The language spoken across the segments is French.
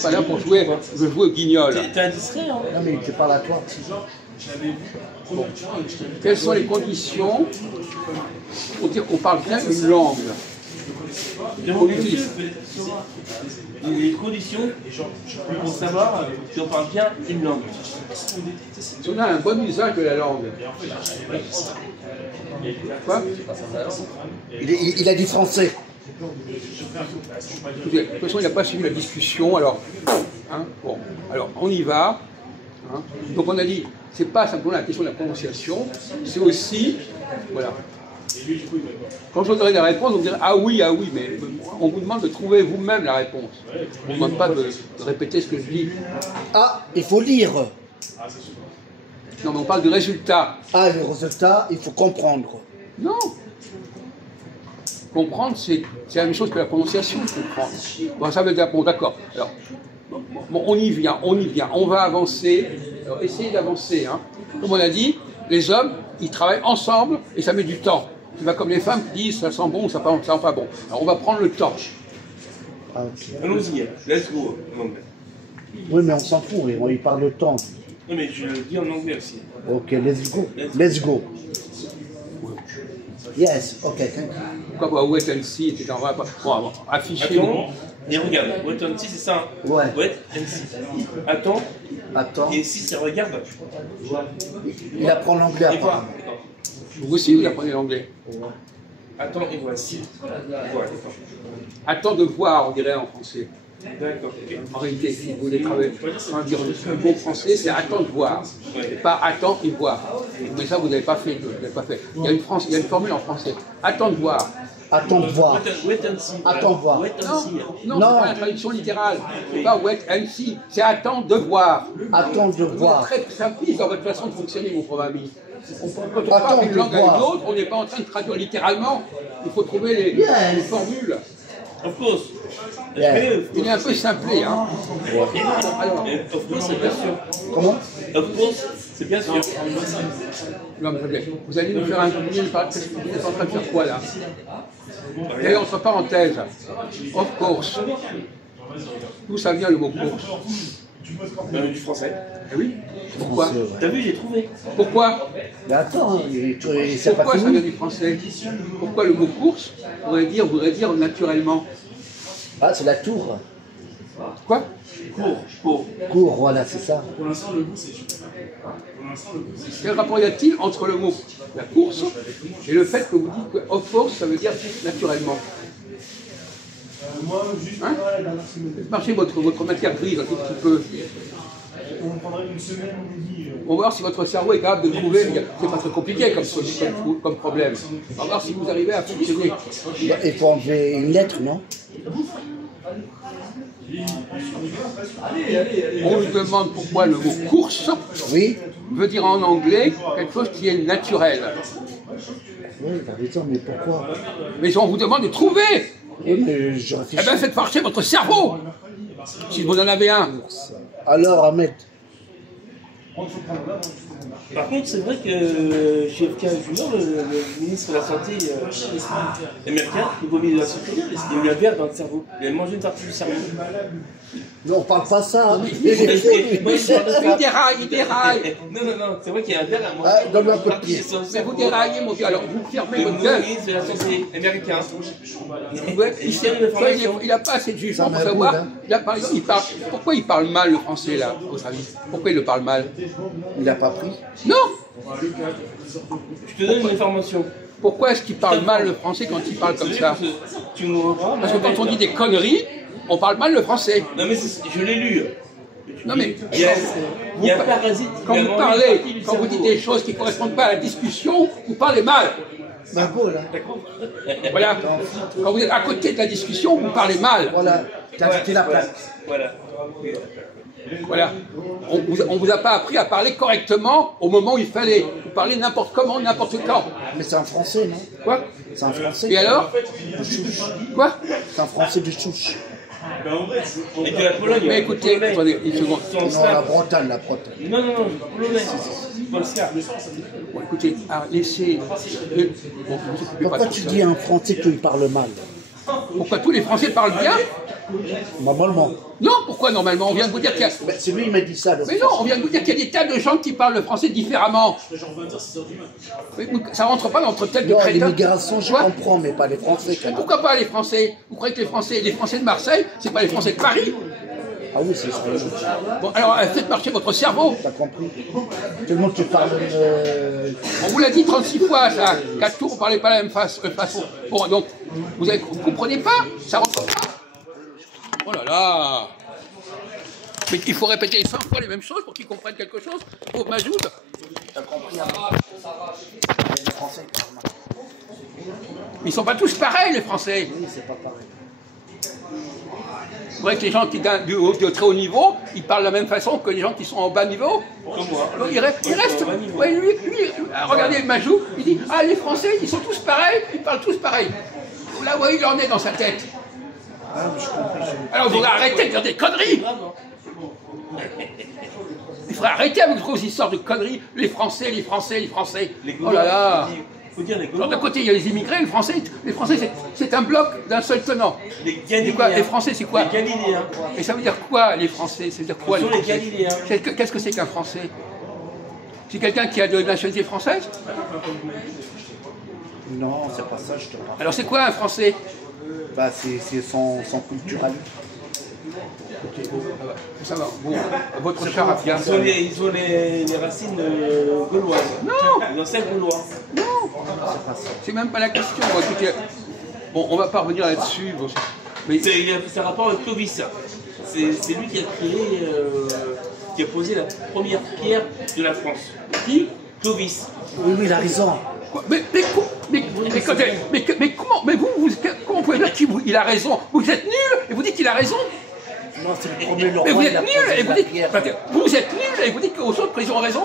suis pas là pour jouer au guignol. T'es indiscret, hein? Non, mais tu parles à toi. Bon. Quelles sont les conditions pour dire qu'on parle bien une langue? On l'utilise. Les conditions pour savoir si on parle bien une langue. Si on a un bon usage de la langue. Quoi? Il a dit français. De toute façon, il n'a pas suivi la discussion, alors, hein, bon, alors on y va. Hein. Donc on a dit, c'est pas simplement la question de la prononciation, c'est aussi, voilà. Quand je vous donnerai la réponse, vous direz ah oui, mais on vous demande de trouver vous-même la réponse. On ne vous demande pas de répéter ce que je dis. Ah, il faut lire. Non, mais on parle du résultat. Ah, le résultat, il faut comprendre. Non. Comprendre, c'est la même chose que la prononciation, comprendre. Bon, ça veut dire, bon, d'accord. Alors, bon, on y vient, on va avancer. Alors, essayez d'avancer. Hein. Comme on a dit, les hommes, ils travaillent ensemble et ça met du temps. C'est pas comme les femmes qui disent ça sent bon ou ça sent pas bon. Alors, on va prendre le temps. Ah, okay. Allons-y, let's go. Oui, mais on s'en fout, il parle de temps. Non, mais je le dis en anglais aussi. Ok, let's go. Let's go. Yes, ok, thank you. Pourquoi wait and see, etc. On va pas, bon, afficher. Attends, et regarde, wait and see, c'est ça. Ouais. Wait and see. Attends. Attends. Et si c'est regarde. Il apprend l'anglais Et apparemment. Vous aussi, vous apprenez l'anglais. Attends, et voici. Voilà. Attends de voir, on dirait en français. D'accord. En réalité, si vous voulez travailler, dire le bon français, c'est attends de voir. Et pas attends et voir. Mais ça, vous n'avez pas fait. Il y a une formule en français. Attends de voir. Attends de voir. Wait and see. Attends de voir. Wait and see. Non, c'est pas la traduction littérale. C'est pas wait and see. C'est attends de voir. Attends de Vous êtes voir. très simpliste dans votre façon de fonctionner, mon pauvre ami. Quand on Attends parle d'une de langue à voir. une autre, on n'est pas en train de traduire littéralement. Il faut trouver les formules. Of course. Yeah. Il est un peu simplé, hein. Alors, Of course, c'est bien sûr. Comment? Of course, c'est bien sûr. non, mais vous allez nous faire un vous êtes en train de faire quoi là? Et entre parenthèses, of course. D'où ça vient le mot course? Du français. Eh oui. Pourquoi? T'as vu, j'ai trouvé. Pourquoi? Mais attends, c'est pas Pourquoi ça vient fini. du français? Pourquoi le mot course voudrait dire naturellement? Ah, c'est la tour. Quoi? Cours, voilà, c'est ça. Quel rapport y a-t-il entre le mot la course et le fait que vous dites que of course ça veut dire naturellement? Hein? Marchez votre matière grise un tout petit peu. On va voir si votre cerveau est capable de trouver. C'est pas très compliqué comme problème. On va voir si vous arrivez à fonctionner. Il faut enlever une lettre, non? On vous demande pourquoi le mot course Oui. veut dire en anglais quelque chose qui est naturel. Oui, t'as raison, mais pourquoi? Mais on vous demande de trouver. Oui, mais je Eh réfléchis. bien, faites marcher votre cerveau. Si vous en avez un. Alors, Ahmed, Par contre, c'est vrai que JFK Junior, le ministre de la Santé américain, le premier ministre de la Santé, il a eu un verre dans le cerveau. Il a mangé une partie du cerveau. non, on parle pas ça. Il déraille. Non, c'est vrai qu'il y a un verre à manger. Ah, donne-moi un peu de Partie pied. de son Mais cerveau. vous déraillez, mon vieux. Alors, vous fermez Le votre premier gueule. ministre de la Santé américain. Il n'a pas assez de jugement pour savoir. Par exemple, pourquoi il parle mal le français, là, à votre avis? Pourquoi il le parle mal? Il n'a pas pris. Non! Je te donne une information. Pourquoi est-ce qu'il parle mal le français quand il parle comme ça? Tu me reprends. Parce que quand on dit des conneries, on parle mal le français. Non, mais je l'ai lu. Non, mais Il y a un parasite. quand vous parlez, quand vous dites des choses qui ne correspondent pas à la discussion, vous parlez mal. Bah beau, là. Voilà. Quand vous êtes à côté de la discussion, vous parlez mal. Voilà, t'as quitté la plaque. Voilà. Voilà. On vous a pas appris à parler correctement au moment où il fallait. Vous parlez n'importe comment, n'importe quand. Mais c'est en français, non? Quoi? C'est en français. Et alors? De chouche. Quoi? C'est en français de chouche. Et que la Pologne. Mais écoutez, Polonais. attendez une seconde. Sont Non, la slaves. Bretagne, la Bretagne. Non, polonais. Pas le slave. Bon, écoutez, laissez. Bon, vous occupez pas Pourquoi de tu ça. dis en français qu'il parle mal? Pourquoi tous les Français parlent bien? Normalement. Non, pourquoi normalement? On vient de vous dire qu'il y a... Ben, c'est lui qui m'a dit ça. Mais non, on vient de vous dire qu'il y a des tas de gens qui parlent le français différemment. Mais ça rentre pas dans notre tête de Non, crétin. l'immigration, je Quoi? comprends, mais pas les Français. Quand même. Pourquoi pas les Français? Vous croyez que les Français de Marseille, c'est pas les Français de Paris? Ah oui, c'est ce que je dis. Bon, alors faites marcher votre cerveau. T'as compris? Tout le monde te parle. On vous l'a dit 36 fois, ça. 4 tours, on parlait pas la même façon. Bon, donc, vous comprenez pas? Ça rentre pas. Oh là là. Mais il faut répéter 100 fois les mêmes choses pour qu'ils comprennent quelque chose. Pour Majoud. T'as compris? Les Français, ils parlent mal. Ils sont pas tous pareils, les Français. Oui, c'est pas pareil. Vous voyez que les gens qui gagnent du très haut niveau, ils parlent de la même façon que les gens qui sont au bas niveau. Comme moi. Donc, il reste. Ouais, lui, regardez Majou, il dit ah, les Français, ils sont tous pareils, ils parlent tous pareil. Là où il en est dans sa tête. Ah, mais je comprends. Alors vous arrêtez de dire des conneries. Il faudrait arrêter avec vos histoires de conneries. Les Français, les Français, les Français. Oh là là. Faut dire les Alors Gaulois. d'un côté, il y a les immigrés, les Français c'est un bloc d'un seul tenant. Les C'est quoi? Galiléens. Les Français, c'est quoi? Les Galiléens. Et ça veut dire quoi, les Français? Ça veut dire quoi, Ce les sont les Français? Galiléens. Qu'est-ce que c'est qu'un Français? C'est quelqu'un qui a de nationalité française? Non, c'est pas ça, je te parle. Alors c'est quoi un Français? Bah, c'est son culturel. Ça va, bon, votre char a bien. Ils ont les racines gauloises. Non. Les anciens gaulois. Non, c'est même pas la question. Bon, écoutez, bon, on va pas revenir là-dessus. Bon, mais C'est un rapport avec Clovis. C'est lui qui a créé, qui a posé la première pierre de la France. qui? Clovis. Oui, oui, il a raison. Quoi? Mais comment? Mais comment vous pouvez dire qu'il a raison? Vous êtes nul et vous dites qu'il a raison? Non, c'est le premier Mais vous Leroy, êtes il a nul posé et vous la dites, pierre. vous êtes nul et vous dites qu'aux autres ils ont raison?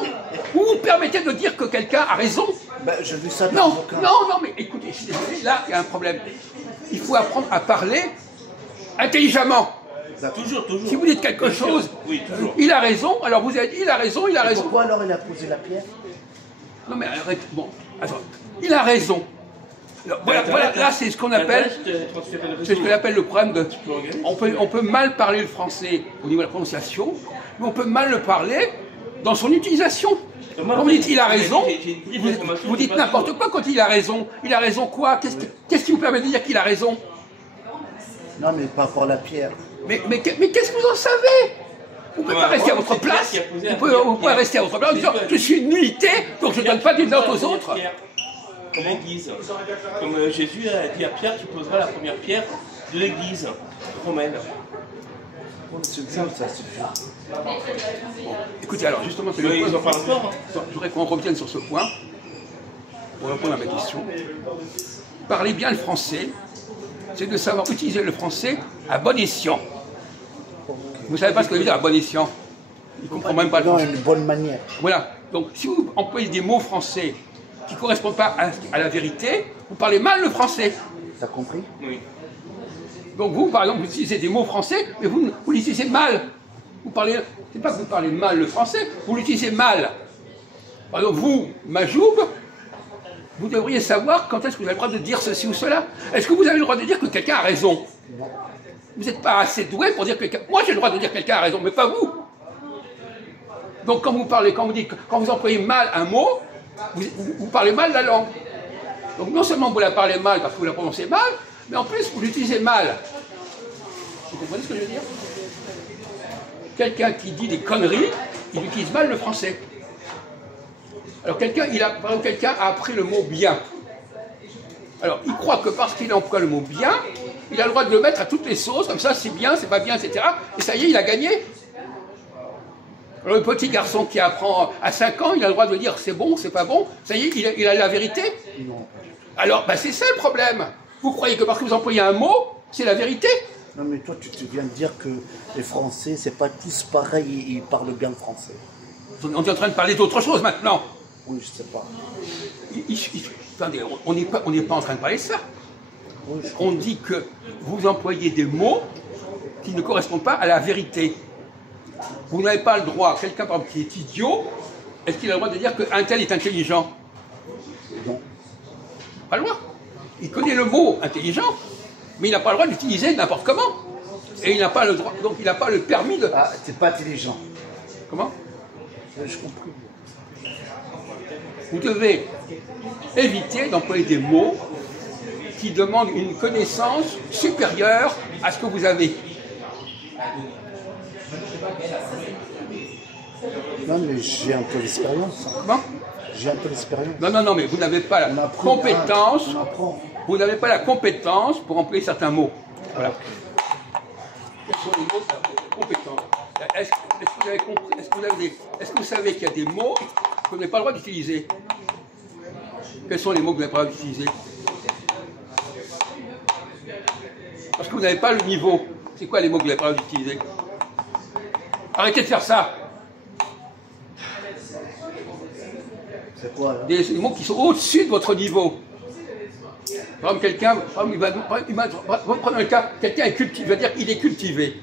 Vous vous permettez de dire que quelqu'un a raison? Ben, j'ai vu ça dans Non, le bouquin. non, mais écoutez, je suis désolé, là il y a un problème. Il faut apprendre à parler intelligemment. Toujours. Si vous dites quelque chose, Oui, toujours. il a raison, alors vous avez dit il a raison, il a raison. Pourquoi alors il a posé la pierre? Non mais arrête, bon, attends, il a raison. Alors, voilà, là c'est ce qu'on appelle, c'est ce qu'on appelle le problème de. On peut mal parler le français au niveau de la prononciation, mais on peut mal le parler dans son utilisation. Quand vous dites il a raison, vous dites n'importe quoi quand il a raison. Il a raison quoi? Qu'est-ce qui vous permet de dire qu'il a raison? Non, mais pas pour la pierre. Mais qu'est-ce que vous en savez? Vous ne pouvez pas rester à votre place. Vous pouvez rester à votre place en disant je suis une nullité, donc je ne donne pas des notes aux autres. Comme l'église. Comme Jésus a dit à Pierre, tu poseras la première pierre de l'église romaine. C'est vieux, ça, c'est vieux. Écoutez, alors justement, c'est Ils le en parlent encore. Je voudrais qu'on revienne sur ce point pour répondre à ma question. Parler bien le français, c'est de savoir utiliser le français à bon escient. Vous ne savez pas ce que ça veut dire à bon escient? Il ne comprend même pas le Non, français. une bonne manière. Voilà. Donc, si vous employez des mots français qui ne correspondent pas à la vérité, vous parlez mal le français. T'as compris? Oui. Donc vous, par exemple, vous utilisez des mots français, mais vous l'utilisez mal. Vous parlez, c'est pas que vous parlez mal le français, vous l'utilisez mal. Par exemple, vous, Majoub, vous devriez savoir quand est-ce que vous avez le droit de dire ceci ou cela. Est-ce que vous avez le droit de dire que quelqu'un a raison? Vous n'êtes pas assez doué pour dire que quelqu'un... Moi, j'ai le droit de dire que quelqu'un a raison, mais pas vous. Donc quand vous parlez, quand vous employez mal un mot, vous parlez mal la langue. Donc non seulement vous la parlez mal parce que vous la prononcez mal, mais en plus vous l'utilisez mal. Vous comprenez ce que je veux dire? Quelqu'un qui dit des conneries, il utilise mal le français. Alors par exemple, quelqu'un a appris le mot bien. Alors il croit que parce qu'il emploie le mot bien, il a le droit de le mettre à toutes les sauces, comme ça c'est bien, c'est pas bien, etc. Et ça y est, il a gagné. Alors, le petit garçon qui apprend à 5 ans, il a le droit de dire c'est bon, c'est pas bon, ça y est, il a la vérité. Non. Alors, c'est ça le problème. Vous croyez que parce que vous employez un mot, c'est la vérité? Non, mais toi, tu viens de dire que les Français, c'est pas tous pareils, ils parlent bien le français. On est en train de parler d'autre chose maintenant. Oui, je sais pas. Attendez, on n'est pas en train de parler de ça. Oui, On dit que vous employez des mots qui ne correspondent pas à la vérité. Vous n'avez pas le droit, quelqu'un par exemple qui est idiot, est-ce qu'il a le droit de dire qu'un tel est intelligent? non. Pas le droit. Il connaît le mot intelligent, mais il n'a pas le droit d'utiliser n'importe comment. Et il n'a pas le droit, donc il n'a pas le permis de... Ah, t'es pas intelligent. Comment? Je comprends. Vous devez éviter d'employer des mots qui demandent une connaissance supérieure à ce que vous avez. Non, mais j'ai un peu d'expérience. Comment? J'ai un peu d'expérience. Non, mais vous n'avez pas la On apprend, compétence. on apprend. Vous n'avez pas la compétence pour employer certains mots. Voilà. Quels sont les mots compétents? Est-ce que vous avez compris? Est-ce que vous savez qu'il y a des mots que vous n'avez pas le droit d'utiliser? Quels sont les mots que vous n'avez pas le droit d'utiliser? Parce que vous n'avez pas le niveau. C'est quoi les mots que vous n'avez pas le droit d'utiliser? Arrêtez de faire ça. C'est quoi là? Des mots qui sont au-dessus de votre niveau. Par exemple, quelqu'un, il va prendre un cas, quelqu'un est cultivé, va dire qu'il est cultivé.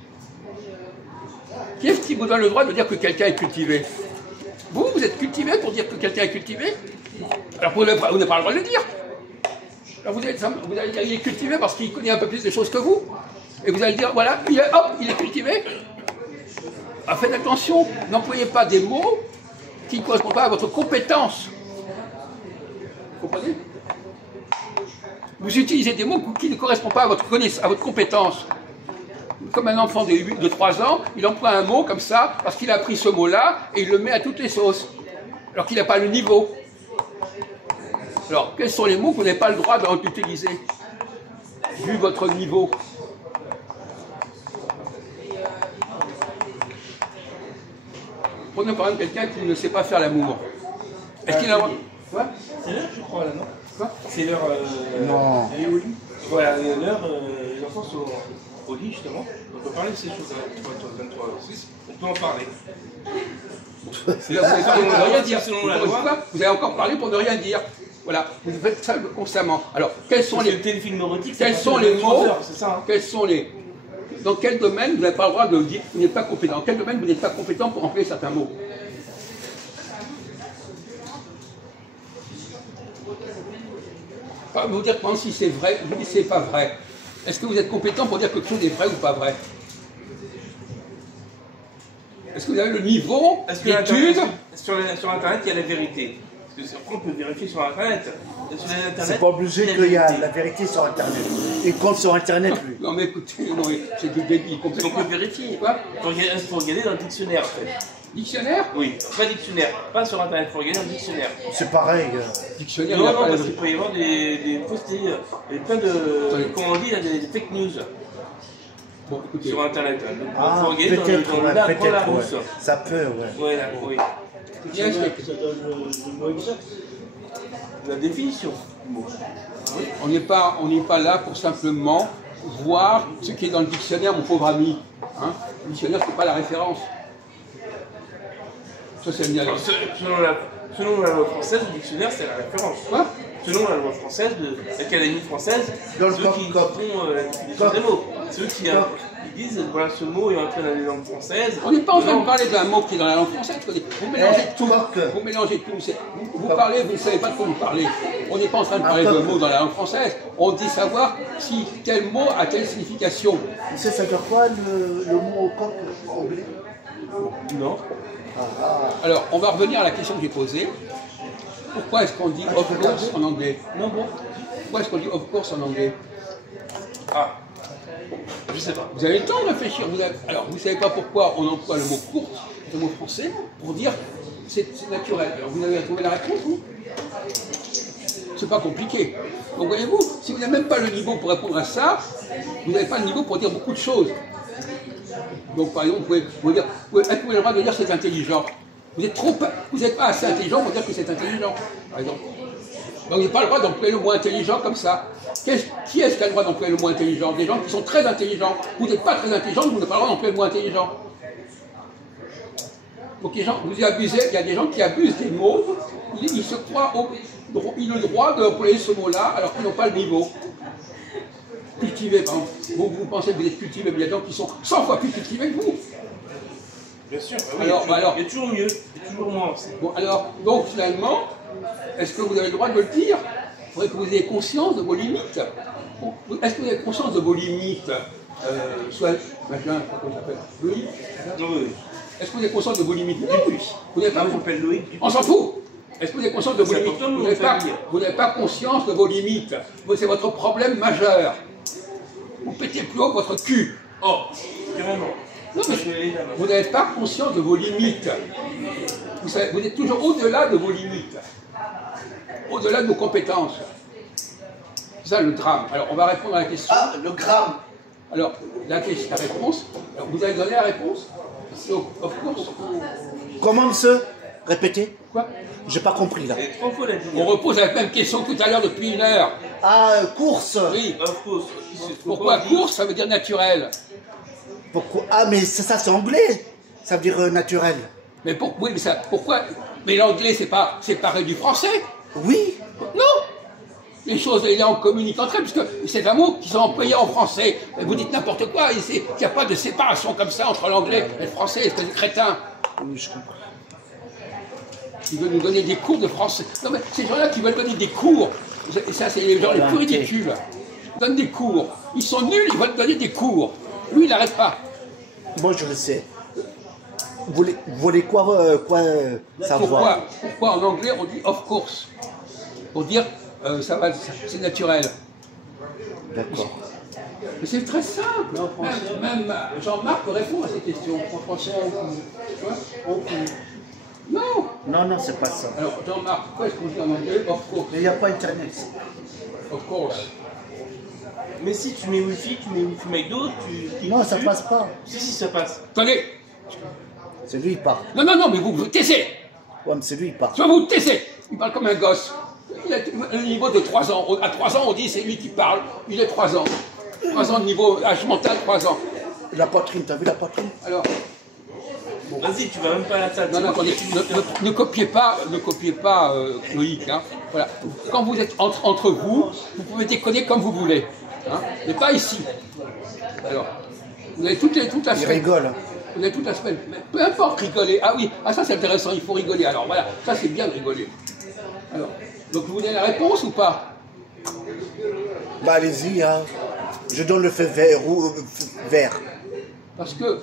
Qui est-ce qui vous donne le droit de dire que quelqu'un est cultivé? Vous êtes cultivé pour dire que quelqu'un est cultivé? Alors vous n'avez pas le droit de le dire. Alors vous allez dire qu'il est cultivé parce qu'il connaît un peu plus de choses que vous. Et vous allez dire, voilà, il est cultivé. Alors faites attention, n'employez pas des mots qui ne correspondent pas à votre compétence. Vous comprenez? Vous utilisez des mots qui ne correspondent pas à votre compétence. Comme un enfant de 3 ans, il emploie un mot comme ça, parce qu'il a appris ce mot-là, et il le met à toutes les sauces, alors qu'il n'a pas le niveau. Alors, quels sont les mots que vous n'avez pas le droit d'utiliser, vu votre niveau? Prenons par exemple quelqu'un qui ne sait pas faire l'amour. Est-ce qu'il a... Quoi? C'est l'heure, je crois, là, non? Quoi? C'est l'heure. Non. Elle est au lit. Voilà, l'heure, les enfants sont au lit, justement. On peut parler de ces choses-là. 23h06. On peut en parler. Vous avez parlé pour ne rien dire. Selon la loi. Vous avez encore parlé pour ne rien dire. Voilà, vous faites ça constamment. Alors, quels sont les... Le téléfilm érotique, Quels sont les mots? C'est ça, hein. Quels sont les... Dans quel domaine vous n'avez pas le droit de dire que vous n'êtes pas compétent? Dans quel domaine vous n'êtes pas compétent pour employer certains mots? Vous dire quand si c'est vrai, vous dites c'est pas vrai. Est-ce que vous êtes compétent pour dire que quelque chose est vrai ou pas vrai? Est-ce que vous avez le niveau d'étude? Sur Internet, il y a la vérité. Parce que après, on peut vérifier sur Internet. C'est pas obligé qu'il y a la vérité sur Internet. Il compte sur Internet, lui. Non mais écoutez, non, c'est du débit complètement. On peut vérifier. Quoi? Il faut regarder dans le dictionnaire, en fait. Dictionnaire? Oui, pas dictionnaire, pas sur Internet, il faut regarder dans le dictionnaire. C'est pareil. Dictionnaire, Non, il n'y a non, pas parce la... qu'il peut y avoir des faussetés, et plein de, comment on dit, là, des fake news Bon, écoutez. sur Internet. Donc, il Ah, faut regarder peut-être, dans ouais, la peut-être, rousse. ouais. Ça peut, ouais. Ouais, là, oui. Bien, Ça donne le mot exact. La définition du mot. on n'est pas là pour simplement voir ce qui est dans le dictionnaire, mon pauvre ami. Hein? Le dictionnaire, c'est pas la référence. Ça, c'est le Alors, selon la loi française, le dictionnaire, c'est la référence. Quoi? Selon la loi française, de l'Académie française, Dans le ceux cop, qui cop. font la définition des mots. Ceux qui ils disent, voilà, ce mot est entré dans les langues françaises. On n'est pas en train Non. de parler d'un mot qui est dans la langue française. Vous mélangez tout. Vous mélangez tout. Vous parlez, vous ne savez pas de quoi vous parlez. On n'est pas en train de parler de mots dans la langue française. On dit savoir si tel mot a telle signification. Tu sais, ça veut dire quoi le mot coq en anglais? Non. Alors, on va revenir à la question que j'ai posée. Pourquoi est-ce qu'on dit of course en anglais? Non, bon. Pourquoi est-ce qu'on dit of course en anglais? Ah. Je sais pas. Vous avez le temps de réfléchir. Alors, vous ne savez pas pourquoi on emploie le mot course, le mot français, pour dire c'est naturel. Alors, vous avez trouvé la réponse, vous? C'est pas compliqué. Donc, voyez-vous, si vous n'avez même pas le niveau pour répondre à ça, vous n'avez pas le niveau pour dire beaucoup de choses. Donc, par exemple, vous pouvez dire, est-ce que vous avez le droit de dire c'est intelligent? Vous n'êtes pas assez intelligent pour dire que c'est intelligent, par exemple. Donc, vous n'avez pas le droit d'employer le mot intelligent comme ça. Qui est-ce qui a le droit d'employer le mot intelligent? Des gens qui sont très intelligents. Vous n'êtes pas très intelligent, vous n'avez pas le droit d'employer le mot intelligent. Donc, les gens, vous abusez, il y a des gens qui abusent des mots, ils se croient, ils ont le droit d'employer ce mot-là alors qu'ils n'ont pas le niveau. Cultivé, par exemple. Vous pensez que vous êtes cultivé, mais il y a des gens qui sont 100 fois plus cultivés que vous. Bien sûr. Oui, Alors, il y a toujours mieux, il y a toujours moins aussi. Bon, alors, donc finalement, est-ce que vous avez le droit de le dire? Il faudrait que vous ayez conscience de vos limites. Est-ce que vous avez conscience de vos limites? soit machin, comment ça s'appelle, Loïc. Oui. Est-ce que vous êtes conscient de vos limites? Oui. Vous n'êtes pas. Moi, je m'appelle Loïc. On s'en fout. Est-ce que vous êtes conscient de vos C'est limites? important de Vous n'avez pas conscience de vos limites. C'est votre problème majeur. Vous pétez plus haut votre cul. Oh, carrément. Non, mais vous n'avez pas conscience de vos limites. Vous savez, vous êtes toujours au-delà de vos limites. Au-delà de vos compétences. C'est ça le drame. Alors, on va répondre à la question. Ah, le gramme. Alors, la réponse. Alors, vous avez donné la réponse? Of course. Comment, monsieur? Répétez. Quoi? J'ai pas compris, là. C'est 3 fois la On repose la même question tout à l'heure depuis 1 heure. Ah, course. Oui. Of course. Pourquoi course? Ça veut dire naturel. Pourquoi? Ah, mais ça c'est anglais. Ça veut dire naturel. Mais oui, mais ça, pourquoi? Mais l'anglais, c'est pas séparé du français. Oui. Non. Les choses, les langues communiquent entre elles, puisque c'est un mot qui sont employés en français. Et vous dites n'importe quoi, il n'y a pas de séparation comme ça entre l'anglais et le français, espèce de crétin. Oui, je comprends. Ils veulent nous donner des cours de français. Non, mais ces gens-là qui veulent donner des cours, et ça, c'est les gens les plus ridicules. Ils donnent des cours. Ils sont nuls, ils veulent donner des cours. Lui, il n'arrête pas. Moi, je le sais. Vous voulez quoi savoir? Pourquoi en anglais on dit of course? Pour dire ça va, c'est naturel. D'accord. Mais c'est très simple. Même Jean-Marc répond à ces questions. En français, on Non. Non, c'est pas ça. Alors, Jean-Marc, pourquoi est-ce qu'on dit en anglais of course? Mais il n'y a pas Internet. Of course. Mais si tu mets Wi-Fi, McDo, Non, ça passe pas. Si, ça passe. Attendez. C'est lui, il parle. Non, mais vous taisez. Ouais, mais c'est lui, il parle. Soit vous taisez. Il parle comme un gosse. Il a un niveau de 3 ans. À 3 ans, on dit c'est lui qui parle. Il a 3 ans. 3 ans de niveau âge mental, 3 ans. La poitrine, t'as vu la poitrine? Alors. Vas-y, tu vas même pas à la salle. Non, attendez, ne copiez pas Loïc. Hein. Voilà. Quand vous êtes entre vous, vous pouvez déconner comme vous voulez. Hein. Mais pas ici. Alors, vous avez toute la Il semaine. rigole. Vous avez toute la semaine. Mais peu importe rigoler. Ah oui, ça c'est intéressant, il faut rigoler. Alors voilà, ça c'est bien de rigoler. Alors, donc vous voulez la réponse ou pas? Bah allez-y, hein. Je donne le feu vert. Vert. Parce que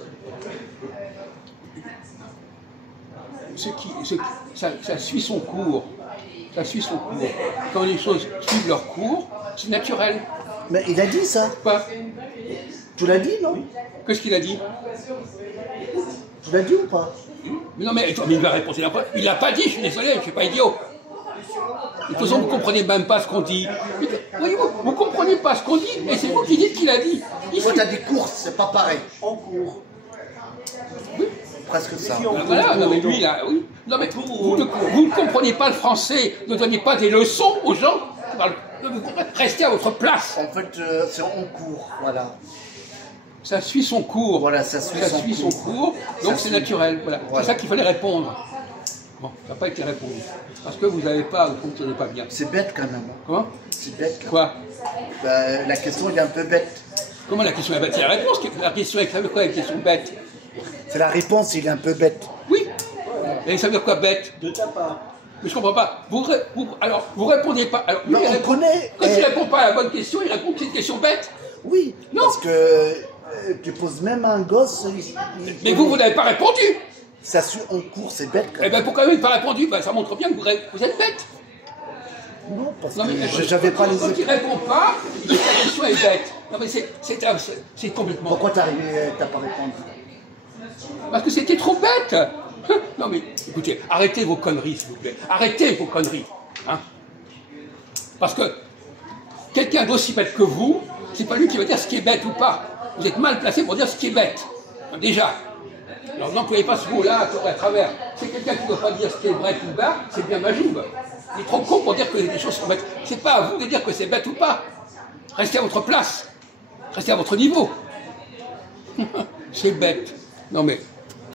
ça suit son cours. Ça suit son cours. Quand les choses suivent leur cours, c'est naturel. Mais il a dit ça. Pas. Tu l'as dit, non? Qu'est-ce qu'il a dit? Tu l'as dit ou pas? Mais non, mais il va répondre. Il l'a pas dit, je suis désolé, je ne suis pas idiot. De toute façon, vous ne comprenez même pas ce qu'on dit. Voyez-vous, vous ne comprenez pas ce qu'on dit, et c'est vous qui dites qu'il a dit. Toi, t'as dit course, c'est pas pareil. En cours. Oui. Presque ça. Voilà, non mais lui, là, oui. Non mais vous ne comprenez pas le français, ne donnez pas des leçons aux gens. Restez à votre place. En fait, c'est en cours, voilà. Ça suit son cours. Voilà, ça suit son cours, donc c'est naturel. Voilà. Voilà. C'est ça qu'il fallait répondre. Bon, ça n'a pas été répondu. Parce que vous ne fonctionnez pas bien. C'est bête quand même. Comment? C'est bête. Quoi? Bah, la question est un peu bête. Comment la question est bête? C'est la réponse. La question est quoi, la question bête? C'est la réponse, il est un peu bête. Oui. Et ça veut dire quoi, bête? De ta part. Mais je comprends pas. Alors, vous répondez pas. Alors, lui, Non, on connaît. Quand il ne répond pas à la bonne question, il répond que c'est une question bête. Oui, Non. parce que tu poses même un gosse. Mais vous n'avez pas répondu. Ça suit en cours, c'est bête quand Eh même. bien, pourquoi vous n'avez pas répondu? Ben, ça montre bien que vous êtes bête. Non, parce Non, mais que j'avais pas les. Quand il ne répond pas, il dit que la question est bête. Non, mais c'est complètement. Pourquoi t'as pas répondu? Parce que c'était trop bête. Non, mais écoutez, arrêtez vos conneries, s'il vous plaît. Arrêtez vos conneries. Hein. Parce que quelqu'un d'aussi bête que vous, c'est pas lui qui va dire ce qui est bête ou pas. Vous êtes mal placé pour dire ce qui est bête. Déjà. Alors n'employez pas ce mot-là à travers. C'est quelqu'un qui ne doit pas dire ce qui est bête ou bas, c'est bien Majoub. Il est trop con pour dire que les choses sont bêtes. C'est pas à vous de dire que c'est bête ou pas. Restez à votre place. Restez à votre niveau. C'est bête. Non mais